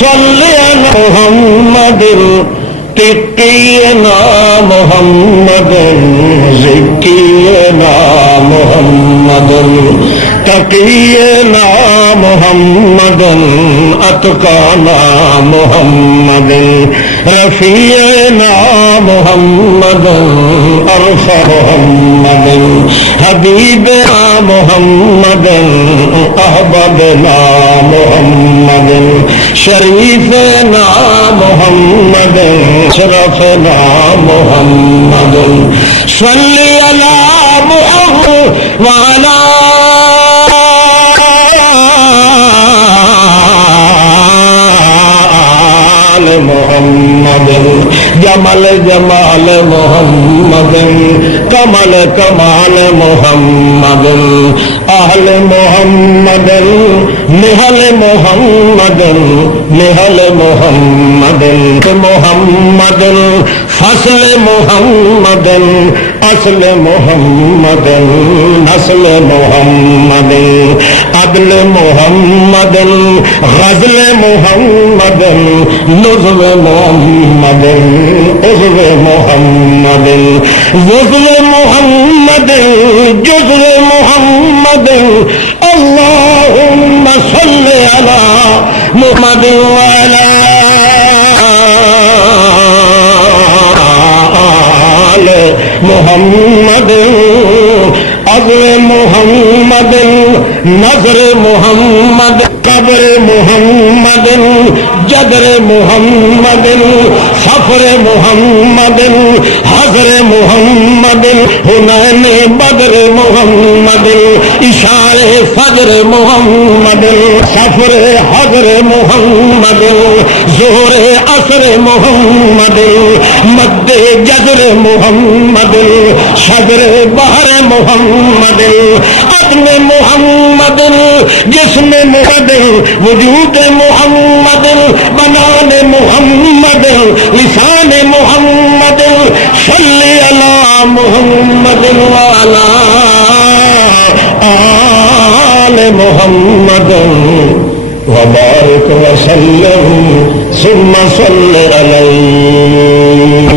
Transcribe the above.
صل على محمد تقينا محمد زكينا محمد تقينا محمد أتقانا محمد رفيعنا محمد أرفع محمد حبيبنا محمد أحببنا محمد شريفنا محمد شرفنا محمد صل على محمد وعلى آل محمد جمال جمال محمد كمال كمال محمد أهل محمد نهل محمد نهل محمد محمد فصل محمد أصل محمد نسل محمد عدل محمد غزل محمد نظم محمد عزو محمد وزل محمد جزل محمد اللهم صل على محمد وعلى آل محمد عزو محمد نظر محمد قبر محمد جدر محمد سفر محمد حضر محمد حنین بدر محمد اشارے فجر محمد سفر حضر محمد ظہر عصر محمد مد جزر محمد شجر بحر محمد عدم محمد جسم محمد وجود محمد بنان محمد لسان محمد صل على محمد وعلى آل محمد وبارك وسلم ثم صل عليه